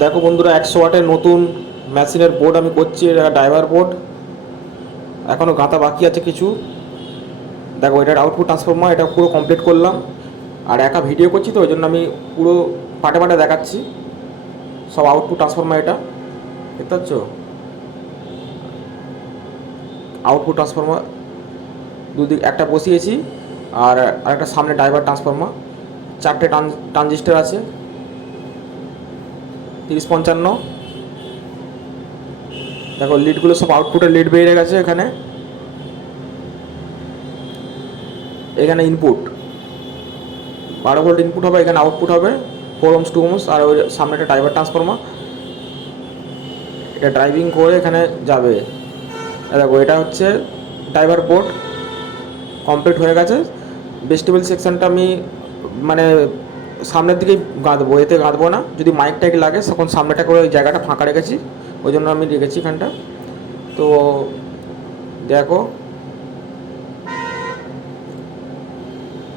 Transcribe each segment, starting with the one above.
দেখো বন্ধুরা, 100 ওয়াটের নতুন মেশিনের বোর্ড আমি করছি। এটা ড্রাইভার বোর্ড, এখনও গাঁথা বাকি আছে কিছু। দেখো, এটার আউটপুট ট্রান্সফর্মার, এটা পুরো কমপ্লিট করলাম। আর একা ভিডিও করছি তো ওই জন্য আমি পুরো পাটে পাটে দেখাচ্ছি সব আউটপুট ট্রান্সফর্মার। এটা দেখতে পাচ্ছ, আউটপুট ট্রান্সফর্মার দুদিক একটা বসিয়েছি। আর আরেকটা সামনে ড্রাইভার ট্রান্সফর্মার। 4টে ট্রানজিস্টার আছে, 3055। দেখো লিডগুলো সব আউটপুটের লিড বেরিয়ে গেছে। এখানে এখানে ইনপুট 12 ভোল্ট ইনপুট হবে, এখানে আউটপুট হবে 4 ohms 2 ohms। আর ওই সামনে একটা ড্রাইভার ট্রান্সফর্মার, এটা ড্রাইভিং করে এখানে যাবে। দেখো, এটা হচ্ছে ড্রাইভার বোর্ড কমপ্লিট হয়ে গেছে। ভেজিটেবল সেকশনটা আমি মানে সামনের দিকেই গাঁথবো, এতে গাঁথবো না। যদি মাইক টাইক লাগে তখন সামনেটা করে ওই জায়গাটা ফাঁকা রেখেছি, ওই জন্য আমি রেখেছি এখানটা। তো দেখো,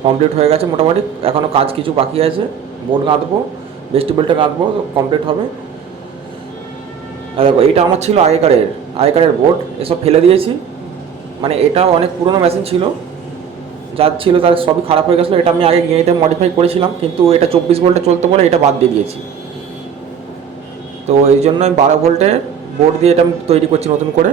কমপ্লিট হয়ে গেছে মোটামুটি। এখনও কাজ কিছু বাকি আছে। বোর্ড গাঁথবো, ভেজিটেবলটা গাঁথবো, কমপ্লিট হবে। আর দেখো, এইটা আমার ছিল আগেকারের বোর্ড, এসব ফেলে দিয়েছি। মানে এটা অনেক পুরনো মেশিন ছিল, যার ছিল তার সবই খারাপ হয়ে গেছিলো। এটা আমি আগে গেঁটে মডিফাই করেছিলাম, কিন্তু এটা 24 ভোল্টে চলতে বলে এটা বাদ দিয়ে দিয়েছি। তো এই জন্য আমি 12 ভোল্টের বোর্ড দিয়ে এটা আমি তৈরি করছি নতুন করে।